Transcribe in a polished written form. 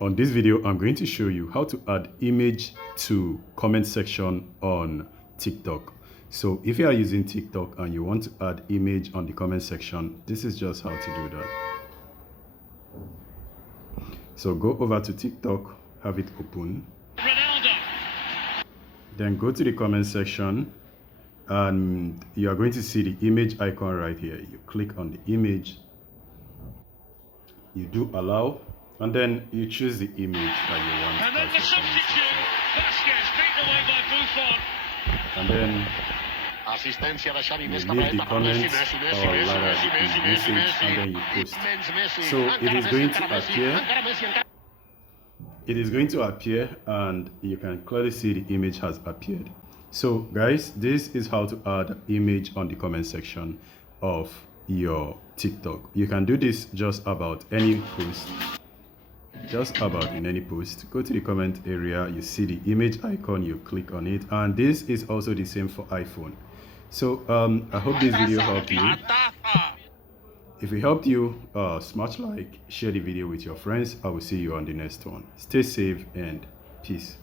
On this video, I'm going to show you how to add image to comment section on TikTok. So if you are using TikTok and you want to add image on the comment section, this is just how to do that. So go over to TikTok, have it open. Ronaldo. Then go to the comment section and you are going to see the image icon right here. You click on the image, you do allow, and then you choose the image that you want. And then the substitute, Vasquez beaten away by Buffon. And then you leave the comments or rather the message and then you post. So it is going to appear. It is going to appear and you can clearly see the image has appeared. So guys, this is how to add image on the comment section of your TikTok. You can do this just about any post. Just about in any post. Go to the comment area, you see the image icon, you click on it, and this is also the same for iPhone. So I hope this video helped you. If it helped you, smash like, share the video with your friends. I will see you on the next one. Stay safe and peace.